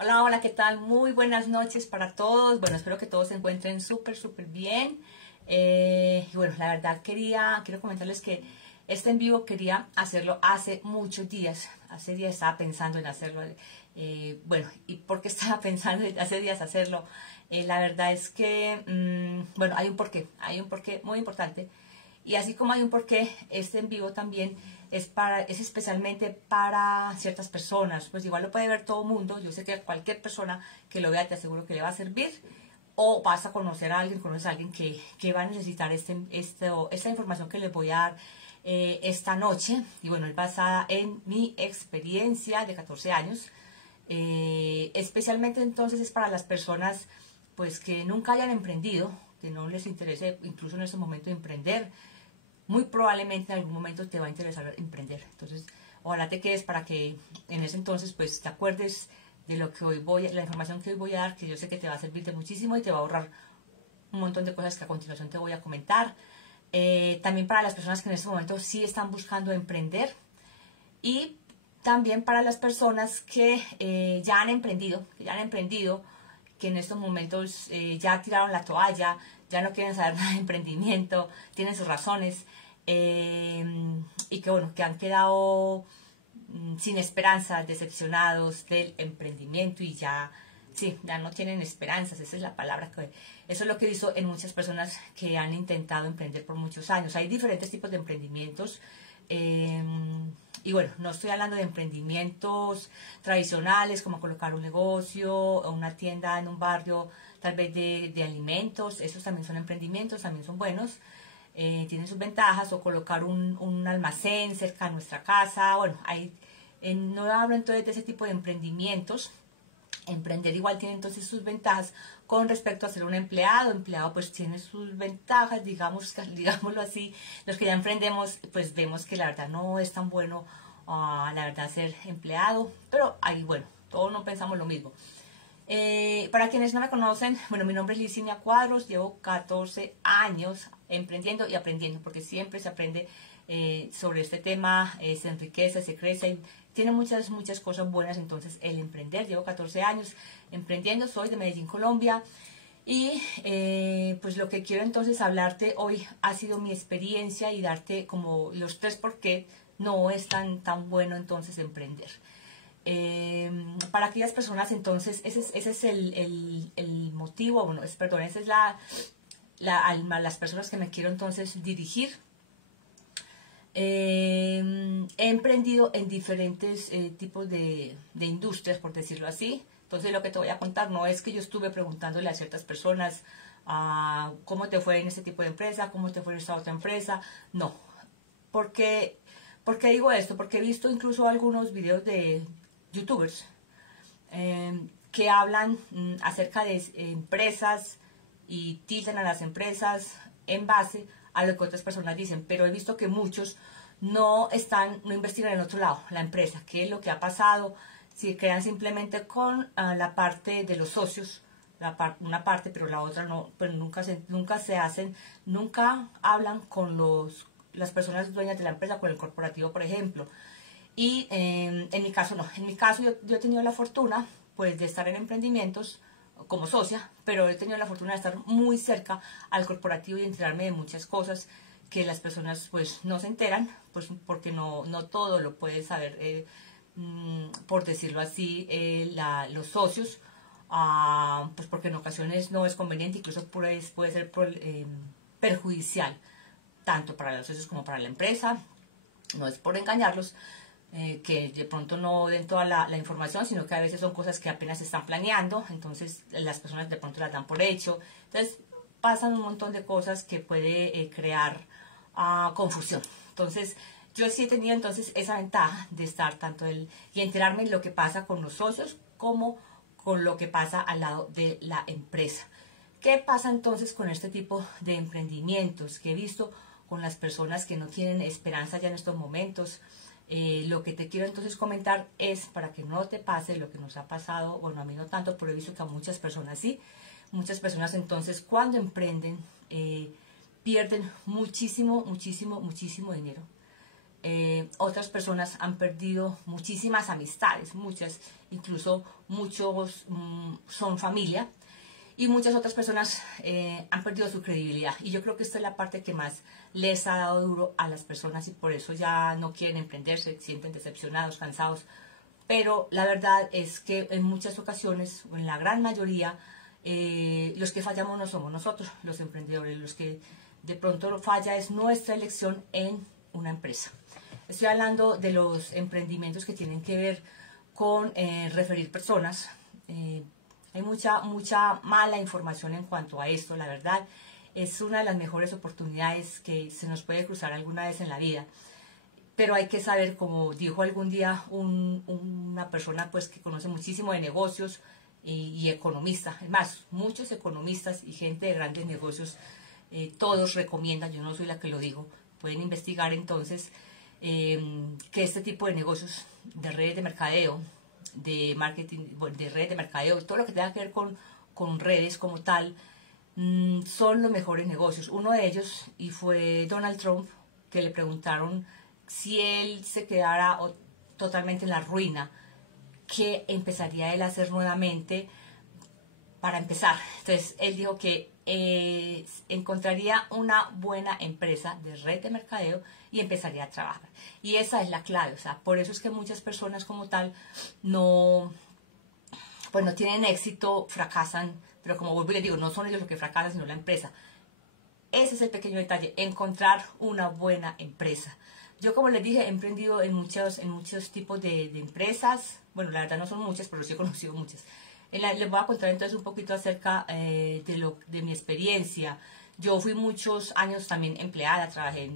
Hola, hola, ¿qué tal? Muy buenas noches para todos. Bueno, espero que todos se encuentren súper bien. Y bueno, la verdad quiero comentarles que este en vivo quería hacerlo hace muchos días. Hace días estaba pensando en hacerlo. Bueno, ¿y por qué estaba pensando hace días hacerlo? La verdad es que, bueno, hay un porqué muy importante. Y así como hay un porqué, este en vivo también es especialmente para ciertas personas. Pues igual lo puede ver todo el mundo. Yo sé que cualquier persona que lo vea te aseguro que le va a servir. O vas a conocer a alguien, conoces a alguien que va a necesitar esta información que les voy a dar esta noche. Y bueno, es basada en mi experiencia de 14 años. Especialmente entonces es para las personas pues que nunca hayan emprendido, que no les interese incluso en ese momento emprender. Muy probablemente en algún momento te va a interesar emprender. Entonces, ojalá te quedes para que en ese entonces pues te acuerdes de lo que la información que hoy voy a dar, que yo sé que te va a servir de muchísimo y te va a ahorrar un montón de cosas que a continuación te voy a comentar. También para las personas que en este momento sí están buscando emprender y también para las personas que que en estos momentos ya tiraron la toalla, ya no quieren saber nada de emprendimiento, tienen sus razones eh, y que bueno, que han quedado sin esperanzas, decepcionados del emprendimiento y ya, sí, ya no tienen esperanzas, esa es la palabra eso es lo que he visto en muchas personas que han intentado emprender por muchos años. Hay diferentes tipos de emprendimientos. eh, y bueno, no estoy hablando de emprendimientos tradicionales como colocar un negocio o una tienda en un barrio, tal vez de alimentos. Esos también son emprendimientos, también son buenos. Tienen sus ventajas, o colocar un almacén cerca de nuestra casa. Bueno, no hablo entonces de ese tipo de emprendimientos. Emprender igual tiene entonces sus ventajas con respecto a ser un empleado. Empleado pues tiene sus ventajas, digámoslo así. Los que ya emprendemos pues vemos que la verdad no es tan bueno, la verdad, ser empleado, pero ahí bueno, todos no pensamos lo mismo. Para quienes no me conocen, bueno, mi nombre es Licinia Cuadros, llevo 14 años emprendiendo y aprendiendo, porque siempre se aprende sobre este tema, se enriquece, se crece, y tiene muchas cosas buenas. Entonces el emprender, llevo 14 años emprendiendo, soy de Medellín, Colombia, y pues lo que quiero entonces hablarte hoy ha sido mi experiencia y darte como los tres por qué no es tan bueno entonces emprender. Para aquellas personas entonces ese es el motivo, bueno, perdón, esa es las personas que me quiero entonces dirigir. He emprendido en diferentes tipos de industrias, por decirlo así. Entonces lo que te voy a contar no es que yo estuve preguntándole a ciertas personas cómo te fue en este tipo de empresa, cómo te fue en esta otra empresa. No. Porque, ¿Por qué digo esto? Porque he visto incluso algunos videos de youtubers que hablan acerca de empresas y tildan a las empresas en base a lo que otras personas dicen, pero he visto que muchos no investigan en otro lado, la empresa, qué es lo que ha pasado, si quedan simplemente con la parte de los socios, una parte, pero la otra no, pero nunca hablan con las personas dueñas de la empresa, con el corporativo, por ejemplo. Y en mi caso no, en mi caso yo he tenido la fortuna pues de estar en emprendimientos como socia, pero he tenido la fortuna de estar muy cerca al corporativo y enterarme de muchas cosas que las personas pues no se enteran, pues porque no todo lo puede saber, por decirlo así, los socios, pues porque en ocasiones no es conveniente, incluso puede ser perjudicial tanto para los socios como para la empresa. No es por engañarlos, que de pronto no den toda la información, sino que a veces son cosas que apenas se están planeando, entonces las personas de pronto las dan por hecho. Entonces pasan un montón de cosas que puede crear confusión. Entonces yo sí he tenido entonces esa ventaja de estar y enterarme de lo que pasa con los socios como con lo que pasa al lado de la empresa. ¿Qué pasa entonces con este tipo de emprendimientos que he visto con las personas que no tienen esperanza ya en estos momentos? Lo que te quiero entonces comentar es para que no te pase lo que nos ha pasado, bueno, a mí no tanto, pero he visto que a muchas personas sí. Muchas personas entonces cuando emprenden pierden muchísimo dinero. otras personas han perdido muchísimas amistades, muchas, incluso muchos son familia, y muchas otras personas han perdido su credibilidad. Y yo creo que esta es la parte que más les ha dado duro a las personas y por eso ya no quieren emprenderse, se sienten decepcionados, cansados. Pero la verdad es que en muchas ocasiones, o en la gran mayoría, los que fallamos no somos nosotros, los emprendedores. Los que de pronto falla es nuestra elección en una empresa. Estoy hablando de los emprendimientos que tienen que ver con referir personas. Hay mucha mala información en cuanto a esto, la verdad. Es una de las mejores oportunidades que se nos puede cruzar alguna vez en la vida. Pero hay que saber, como dijo algún día una persona pues, que conoce muchísimo de negocios y economista, es más, muchos economistas y gente de grandes negocios, todos recomiendan, yo no soy la que lo digo, pueden investigar entonces, que este tipo de negocios de redes de mercadeo, de marketing, de redes de mercadeo, todo lo que tenga que ver con redes como tal, son los mejores negocios. Uno de ellos, y fue Donald Trump, que le preguntaron si él se quedara totalmente en la ruina, ¿qué empezaría él a hacer nuevamente para empezar? Entonces él dijo que encontraría una buena empresa de red de mercadeo y empezaría a trabajar. Y esa es la clave, o sea, por eso es que muchas personas como tal no tienen éxito, fracasan, pero como vuelvo y les digo, no son ellos los que fracasan, sino la empresa. Ese es el pequeño detalle, encontrar una buena empresa. Yo, como les dije, he emprendido en muchos tipos de empresas. Bueno, la verdad no son muchas, pero sí he conocido muchas. Les voy a contar entonces un poquito acerca de mi experiencia. Yo fui muchos años también empleada, trabajé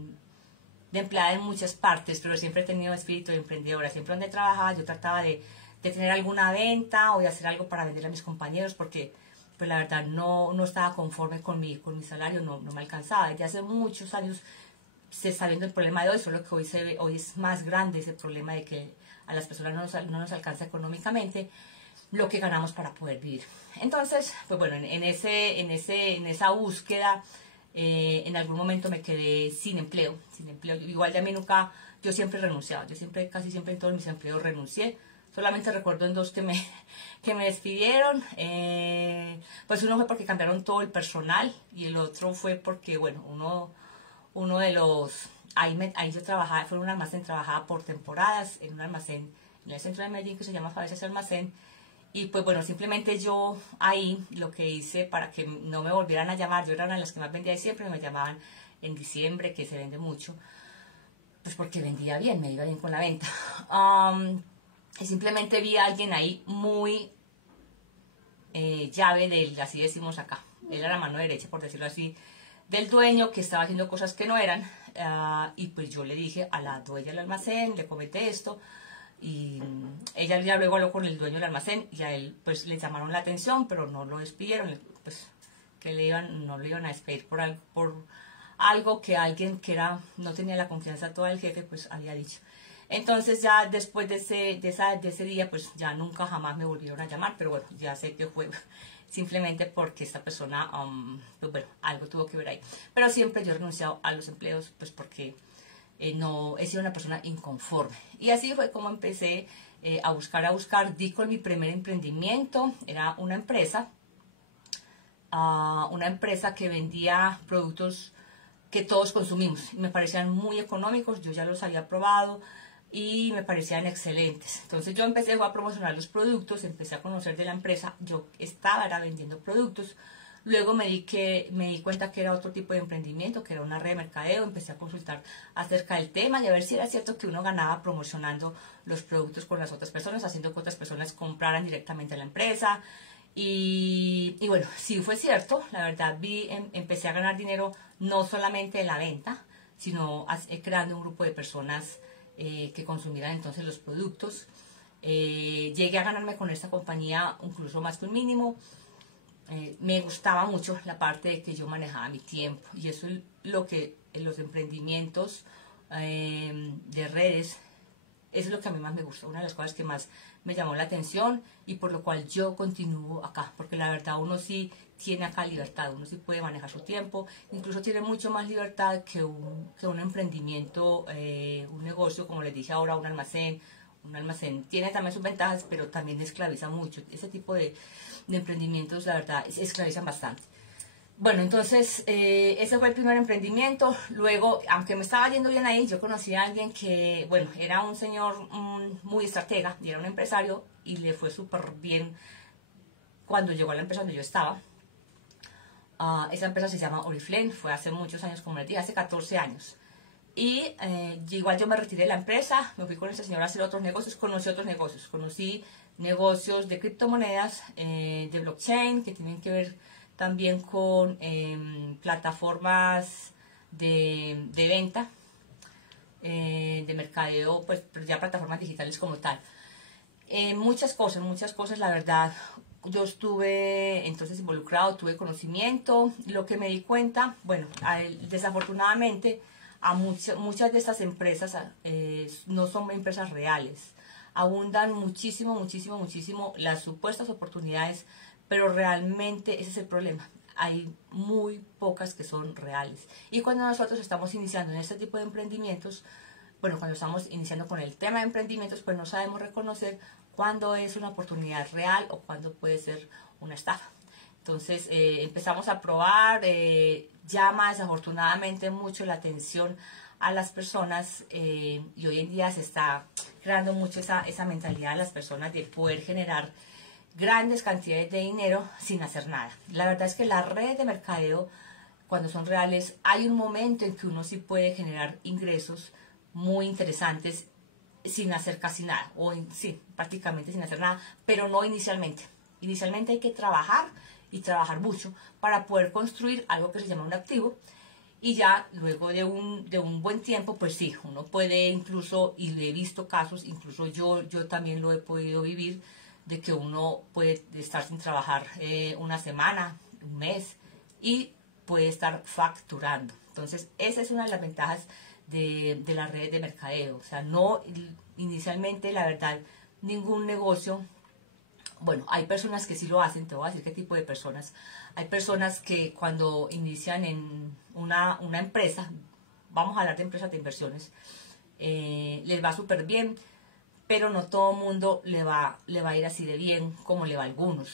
de empleada en muchas partes, pero siempre he tenido espíritu de emprendedora. Siempre donde trabajaba yo trataba de tener alguna venta o de hacer algo para vender a mis compañeros, porque pues la verdad no estaba conforme con mi salario, no me alcanzaba. Desde hace muchos años se está viendo el problema de hoy, solo que hoy es más grande ese problema de que a las personas no nos alcanza económicamente lo que ganamos para poder vivir. Entonces, pues bueno, en esa búsqueda, en algún momento me quedé sin empleo. Igual de a mí nunca, yo siempre he renunciado, casi siempre en todos mis empleos renuncié. Solamente recuerdo en dos que me despidieron. Pues uno fue porque cambiaron todo el personal y el otro fue porque, bueno, uno de los, ahí yo trabajaba, fue un almacén, trabajaba por temporadas, en un almacén en el centro de Medellín que se llama Fabezas Almacén, y pues bueno, simplemente yo ahí lo que hice para que no me volvieran a llamar, yo era una de las que más vendía y siempre me llamaban en diciembre, que se vende mucho, pues porque vendía bien, me iba bien con la venta, y simplemente vi a alguien ahí muy llave del, así decimos acá, él era la mano derecha, por decirlo así, del dueño, que estaba haciendo cosas que no eran, y pues yo le dije a la dueña del almacén, le comenté esto, y ella ya luego habló con el dueño del almacén y a él pues le llamaron la atención, pero no lo despidieron, pues que no le iban a despedir por algo que alguien que no tenía la confianza toda del jefe pues había dicho. Entonces ya después de ese día pues ya nunca jamás me volvieron a llamar, pero bueno, ya sé que fue simplemente porque esta persona, pues bueno, algo tuvo que ver ahí. Pero siempre yo he renunciado a los empleos, pues porque no he sido una persona inconforme. Y así fue como empecé a buscar, di con mi primer emprendimiento, era una empresa que vendía productos que todos consumimos. Me parecían muy económicos, yo ya los había probado y me parecían excelentes. Entonces yo empecé a promocionar los productos, empecé a conocer de la empresa, yo era vendiendo productos. Luego me di cuenta que era otro tipo de emprendimiento, que era una red de mercadeo, empecé a consultar acerca del tema y a ver si era cierto que uno ganaba promocionando los productos con las otras personas, haciendo que otras personas compraran directamente a la empresa. Y bueno, sí fue cierto, la verdad empecé a ganar dinero no solamente de la venta, sino creando un grupo de personas que consumieran entonces los productos. Llegué a ganarme con esta compañía incluso más que un mínimo. Me gustaba mucho la parte de que yo manejaba mi tiempo y eso es lo que en los emprendimientos de redes es lo que a mí más me gusta, una de las cosas que más me llamó la atención y por lo cual yo continúo acá, porque la verdad uno sí tiene acá libertad, uno sí puede manejar su tiempo, incluso tiene mucho más libertad que un emprendimiento, un negocio, como les dije ahora, un almacén. Un almacén tiene también sus ventajas, pero también esclaviza mucho. Ese tipo de emprendimientos, la verdad, esclavizan bastante. Bueno, entonces, ese fue el primer emprendimiento. Luego, aunque me estaba yendo bien ahí, yo conocí a alguien que, bueno, era un señor muy estratega y era un empresario y le fue súper bien cuando llegó a la empresa donde yo estaba. Esa empresa se llama Oriflame, fue hace muchos años, como les dije, hace 14 años. Y igual yo me retiré de la empresa, me fui con ese señor a hacer otros negocios, conocí negocios de criptomonedas, de blockchain, que tienen que ver también con plataformas de venta, de mercadeo, pues pero ya plataformas digitales como tal. Muchas cosas, la verdad. Yo estuve entonces involucrado, tuve conocimiento. Lo que me di cuenta, bueno, desafortunadamente a muchas de estas empresas no son empresas reales. Abundan muchísimo las supuestas oportunidades, pero realmente ese es el problema. Hay muy pocas que son reales. Y cuando nosotros estamos iniciando en este tipo de emprendimientos, bueno, cuando estamos iniciando con el tema de emprendimientos, pues no sabemos reconocer cuándo es una oportunidad real o cuándo puede ser una estafa. Entonces empezamos a probar, llama desafortunadamente mucho la atención a las personas y hoy en día se está creando mucho esa mentalidad de las personas de poder generar grandes cantidades de dinero sin hacer nada. La verdad es que las redes de mercadeo, cuando son reales, hay un momento en que uno sí puede generar ingresos muy interesantes sin hacer casi nada, o sí, prácticamente sin hacer nada, pero no inicialmente. Inicialmente hay que trabajar y trabajar mucho para poder construir algo que se llama un activo y ya luego de un buen tiempo, pues sí, uno puede incluso, y he visto casos, incluso yo también lo he podido vivir, de que uno puede estar sin trabajar una semana, un mes y puede estar facturando. Entonces esa es una de las ventajas de las redes de mercadeo. O sea, no inicialmente, la verdad, ningún negocio. Bueno, hay personas que sí lo hacen, te voy a decir qué tipo de personas. Hay personas que cuando inician en una empresa, vamos a hablar de empresas de inversiones, les va súper bien, pero no todo el mundo le va a ir así de bien como le va a algunos.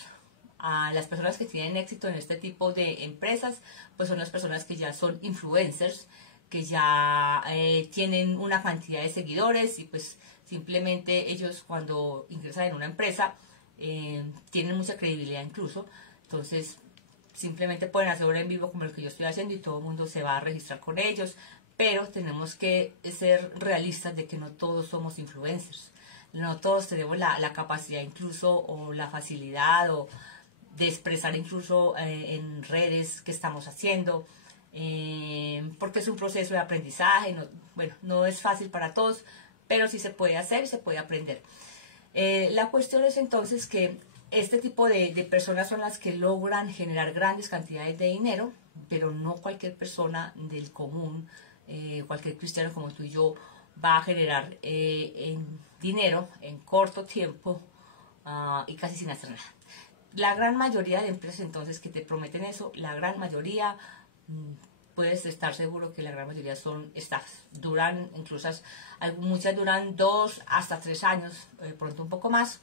A las personas que tienen éxito en este tipo de empresas, pues son las personas que ya son influencers, que ya tienen una cantidad de seguidores y pues simplemente ellos cuando ingresan en una empresa tienen mucha credibilidad incluso, entonces simplemente pueden hacer un en vivo como el que yo estoy haciendo y todo el mundo se va a registrar con ellos, pero tenemos que ser realistas de que no todos somos influencers, no todos tenemos la capacidad incluso o la facilidad o de expresar incluso en redes qué estamos haciendo, porque es un proceso de aprendizaje, bueno, no es fácil para todos, pero sí se puede hacer y se puede aprender. La cuestión es entonces que este tipo de personas son las que logran generar grandes cantidades de dinero, pero no cualquier persona del común, cualquier cristiano como tú y yo, va a generar dinero en corto tiempo y casi sin hacer nada. La gran mayoría de empresas entonces que te prometen eso, la gran mayoría, puedes estar seguro que la gran mayoría son estafas. Duran, incluso muchas duran 2 hasta 3 años, pronto un poco más,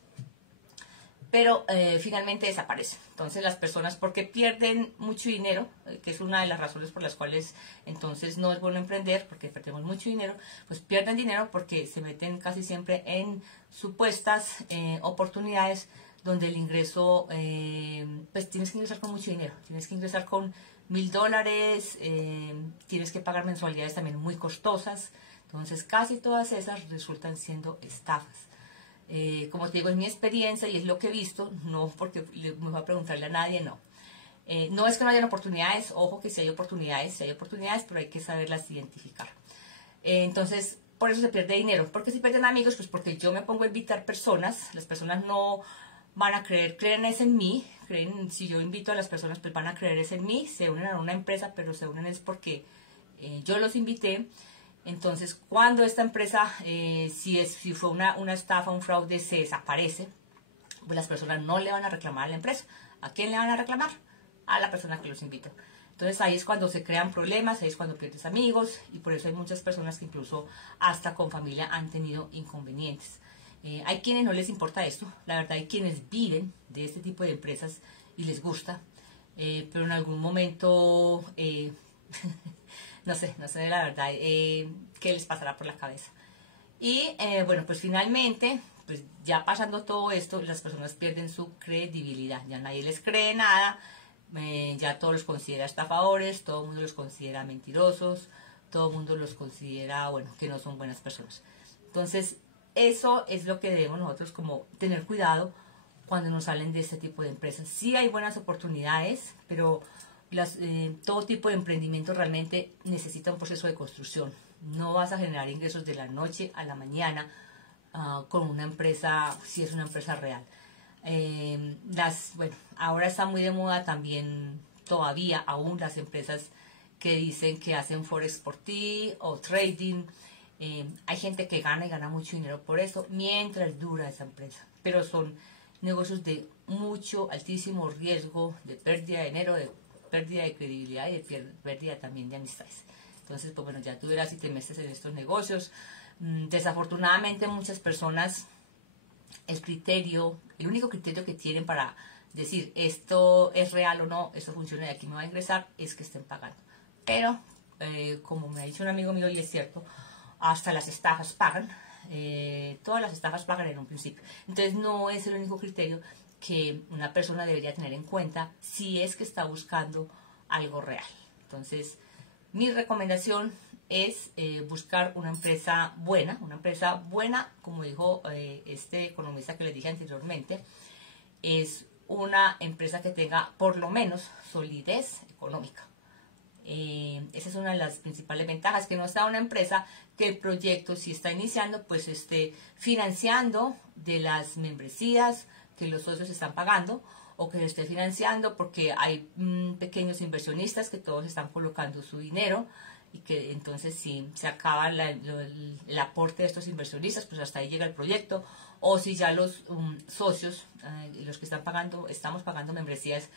pero finalmente desaparecen. Entonces las personas, porque pierden mucho dinero, que es una de las razones por las cuales entonces no es bueno emprender, porque perdemos mucho dinero, pues pierden dinero porque se meten casi siempre en supuestas oportunidades donde el ingreso, pues tienes que ingresar con mucho dinero, tienes que ingresar con $1000, tienes que pagar mensualidades también muy costosas, entonces casi todas esas resultan siendo estafas. Como te digo, es mi experiencia y es lo que he visto, no porque me voy a preguntarle a nadie, no. No es que no hayan oportunidades, ojo que sí hay oportunidades, pero hay que saberlas identificar. Entonces, por eso se pierde dinero. ¿Por qué se pierden amigos? Pues porque yo me pongo a invitar personas, las personas no van a creen es en mí, si yo invito a las personas, pues van a creer es en mí, se unen a una empresa, pero se unen es porque yo los invité Entonces, cuando esta empresa, si fue una estafa, un fraude, se desaparece, pues las personas no le van a reclamar a la empresa. ¿A quién le van a reclamar? A la persona que los invitó. Entonces ahí es cuando se crean problemas, ahí es cuando pierdes amigos, y por eso hay muchas personas que incluso hasta con familia han tenido inconvenientes. Hay quienes no les importa esto, la verdad hay quienes viven de este tipo de empresas y les gusta, pero en algún momento, no sé la verdad qué les pasará por la cabeza. Y bueno, pues finalmente, pues ya pasando todo esto, las personas pierden su credibilidad, ya nadie les cree nada, ya todos los considera estafadores, todo el mundo los considera mentirosos, todo el mundo los considera, bueno, que no son buenas personas. Entonces, eso es lo que debemos nosotros como tener cuidado cuando nos salen de este tipo de empresas. Sí hay buenas oportunidades, pero todo tipo de emprendimiento realmente necesita un proceso de construcción. No vas a generar ingresos de la noche a la mañana con una empresa, si es una empresa real. Bueno, ahora está muy de moda también, todavía aún, las empresas que dicen que hacen forex por ti o trading. Hay gente que gana y gana mucho dinero por eso mientras dura esa empresa, pero son negocios de mucho, altísimo riesgo de pérdida de dinero, de pérdida de credibilidad y de pérdida también de amistades. Entonces, pues bueno, ya tú verás si te metes en estos negocios. Desafortunadamente muchas personas, el único criterio que tienen para decir esto es real o no, esto funciona y aquí me va a ingresar, es que estén pagando. Pero, como me ha dicho un amigo mío, y es cierto, hasta las estafas pagan, todas las estafas pagan en un principio. Entonces no es el único criterio que una persona debería tener en cuenta si es que está buscando algo real. Entonces, mi recomendación es buscar una empresa buena, como dijo este economista que les dije anteriormente, es una empresa que tenga por lo menos solidez económica. Esa es una de las principales ventajas, que no sea una empresa que el proyecto, si está iniciando, pues esté financiando de las membresías que los socios están pagando, o que se esté financiando porque hay pequeños inversionistas que todos están colocando su dinero, y que entonces si se acaba el aporte de estos inversionistas, pues hasta ahí llega el proyecto. O si ya los socios, los que están pagando, estamos pagando membresías,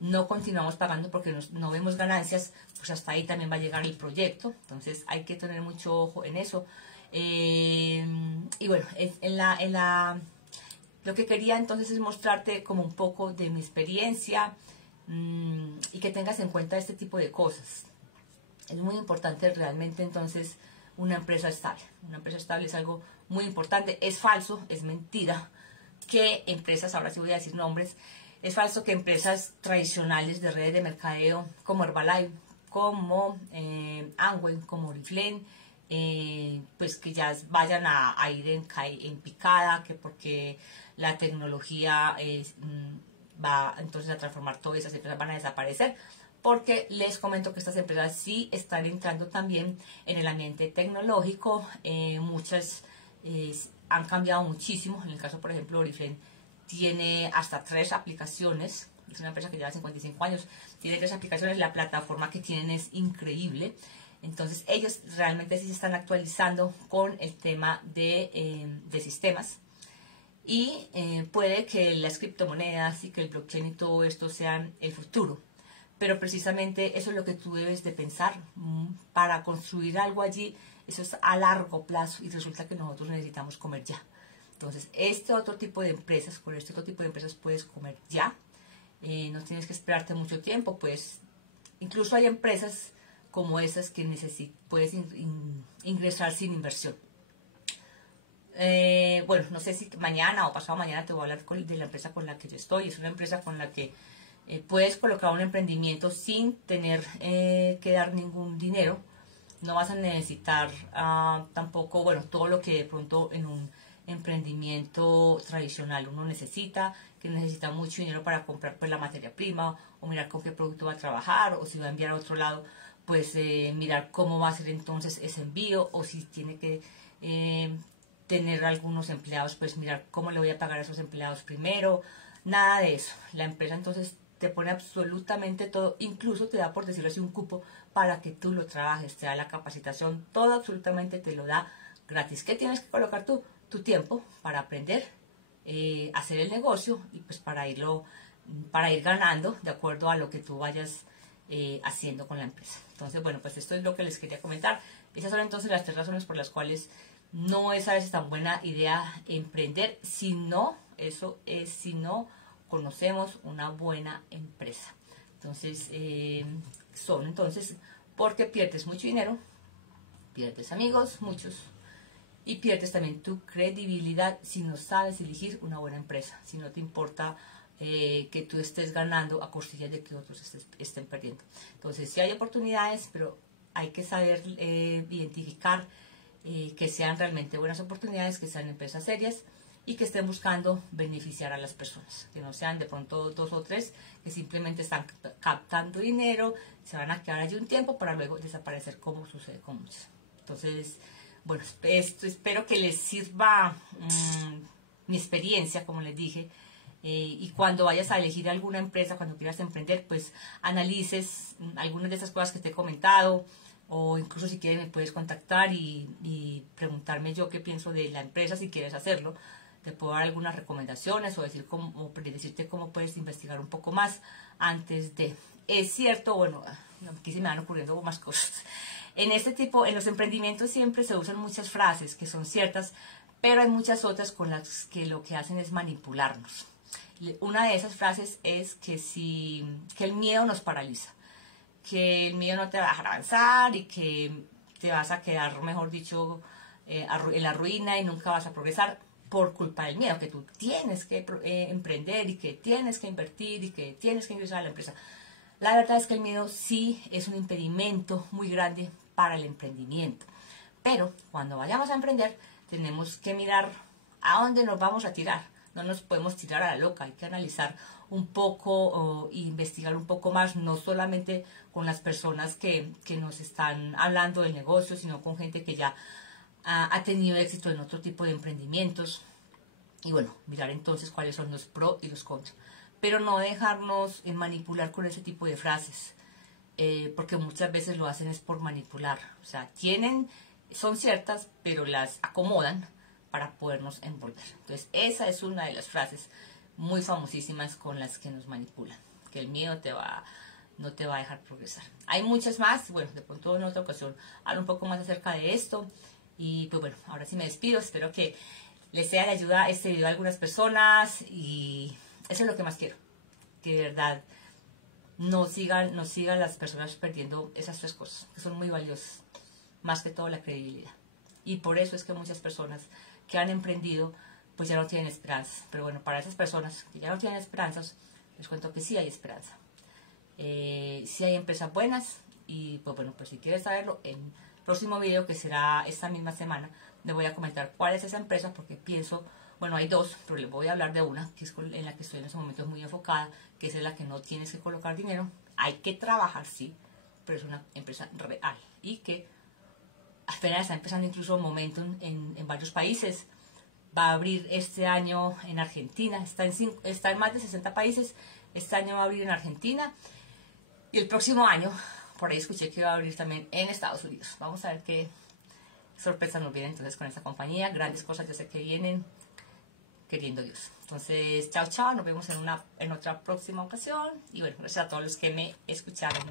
no continuamos pagando porque no vemos ganancias, pues hasta ahí también va a llegar el proyecto. Entonces hay que tener mucho ojo en eso. Y bueno, lo que quería entonces es mostrarte como un poco de mi experiencia, y que tengas en cuenta este tipo de cosas. Es muy importante realmente entonces una empresa estable. Una empresa estable es algo muy importante. Es falso, es mentira que empresas, ahora sí voy a decir nombres, es falso que empresas tradicionales de redes de mercadeo como Herbalife, como Amway, como Oriflame, pues que ya vayan a ir en picada, que porque la tecnología va entonces a transformar todas esas empresas, van a desaparecer. Porque les comento que estas empresas sí están entrando también en el ambiente tecnológico. Muchas han cambiado muchísimo. En el caso, por ejemplo, Oriflame tiene hasta 3 aplicaciones. Es una empresa que lleva 55 años. Tiene 3 aplicaciones. La plataforma que tienen es increíble. Entonces, ellos realmente sí se están actualizando con el tema de sistemas. Y puede que las criptomonedas y que el blockchain y todo esto sean el futuro. Pero precisamente eso es lo que tú debes de pensar. Para construir algo allí, eso es a largo plazo, y resulta que nosotros necesitamos comer ya. Entonces, con este otro tipo de empresas puedes comer ya. No tienes que esperarte mucho tiempo, pues incluso hay empresas como esas que puedes ingresar sin inversión. Bueno, no sé si mañana o pasado mañana te voy a hablar de la empresa con la que yo estoy. Es una empresa con la que puedes colocar un emprendimiento sin tener que dar ningún dinero. No vas a necesitar tampoco, bueno, todo lo que de pronto en un emprendimiento tradicional uno necesita, que necesita mucho dinero para comprar pues la materia prima, o mirar con qué producto va a trabajar, o si va a enviar a otro lado, pues mirar cómo va a ser entonces ese envío, o si tiene que tener algunos empleados, pues mirar cómo le voy a pagar a esos empleados primero. Nada de eso. La empresa entonces te pone absolutamente todo, incluso te da, por decirlo así, un cupo para que tú lo trabajes, te da la capacitación, todo absolutamente te lo da gratis. ¿Qué tienes que colocar tú? Tu tiempo para aprender, hacer el negocio y pues para ir ganando de acuerdo a lo que tú vayas haciendo con la empresa. Entonces, bueno, pues esto es lo que les quería comentar. Esas son entonces las 3 razones por las cuales no es a veces tan buena idea emprender, si no conocemos una buena empresa. Entonces, son entonces porque pierdes mucho dinero, pierdes amigos, muchos, y pierdes también tu credibilidad si no sabes elegir una buena empresa, si no te importa que tú estés ganando a costillas de que otros estén perdiendo. Entonces, sí hay oportunidades, pero hay que saber identificar que sean realmente buenas oportunidades, que sean empresas serias y que estén buscando beneficiar a las personas, que no sean de pronto 2 o 3 que simplemente están captando dinero, se van a quedar allí un tiempo para luego desaparecer, como sucede con muchos. Entonces, bueno, espero que les sirva mi experiencia, como les dije, y cuando vayas a elegir alguna empresa, cuando quieras emprender, pues analices algunas de esas cosas que te he comentado, o incluso si quieres me puedes contactar y preguntarme yo qué pienso de la empresa si quieres hacerlo. Te puedo dar algunas recomendaciones o decirte cómo puedes investigar un poco más antes de... Es cierto, bueno, aquí se me van ocurriendo más cosas. En los emprendimientos siempre se usan muchas frases que son ciertas, pero hay muchas otras con las que lo que hacen es manipularnos. Una de esas frases es que el miedo nos paraliza, que el miedo no te va a dejar avanzar y que te vas a quedar, mejor dicho, en la ruina y nunca vas a progresar por culpa del miedo, que tú tienes que emprender y que tienes que invertir y que tienes que ingresar a la empresa. La verdad es que el miedo sí es un impedimento muy grande para el emprendimiento, pero cuando vayamos a emprender tenemos que mirar a dónde nos vamos a tirar. No nos podemos tirar a la loca, hay que analizar un poco e investigar un poco más, no solamente con las personas que nos están hablando del negocio, sino con gente que ya ha tenido éxito en otro tipo de emprendimientos. Y bueno, mirar entonces cuáles son los pros y los contras. Pero no dejarnos manipular con ese tipo de frases, porque muchas veces lo hacen es por manipular. O sea, son ciertas, pero las acomodan para podernos envolver. Entonces, esa es una de las frases muy famosísimas con las que nos manipulan, que el miedo no te va a dejar progresar. Hay muchas más, bueno, de pronto en otra ocasión hablo un poco más acerca de esto. Y pues bueno, ahora sí me despido, espero que les sea de ayuda este video a algunas personas y eso es lo que más quiero, que de verdad no sigan las personas perdiendo esas 3 cosas, que son muy valiosas, más que todo la credibilidad. Y por eso es que muchas personas que han emprendido pues ya no tienen esperanzas. Pero bueno, para esas personas que ya no tienen esperanzas, les cuento que sí hay esperanza. Sí hay empresas buenas y pues bueno, pues si quieres saberlo, en el próximo video, que será esta misma semana, le voy a comentar cuál es esa empresa, porque pienso, bueno, hay 2, pero les voy a hablar de una, que es en la que estoy en ese momento muy enfocada, que es en la que no tienes que colocar dinero. Hay que trabajar, sí, pero es una empresa real y que apenas está empezando incluso momentum en varios países. Va a abrir este año en Argentina, está en más de 60 países. Este año va a abrir en Argentina y el próximo año, por ahí escuché que va a abrir también en Estados Unidos. Vamos a ver qué sorpresa nos viene entonces con esta compañía. Grandes cosas yo sé que vienen, queriendo Dios. Entonces, chao, chao, nos vemos en otra próxima ocasión y bueno, gracias a todos los que me escucharon.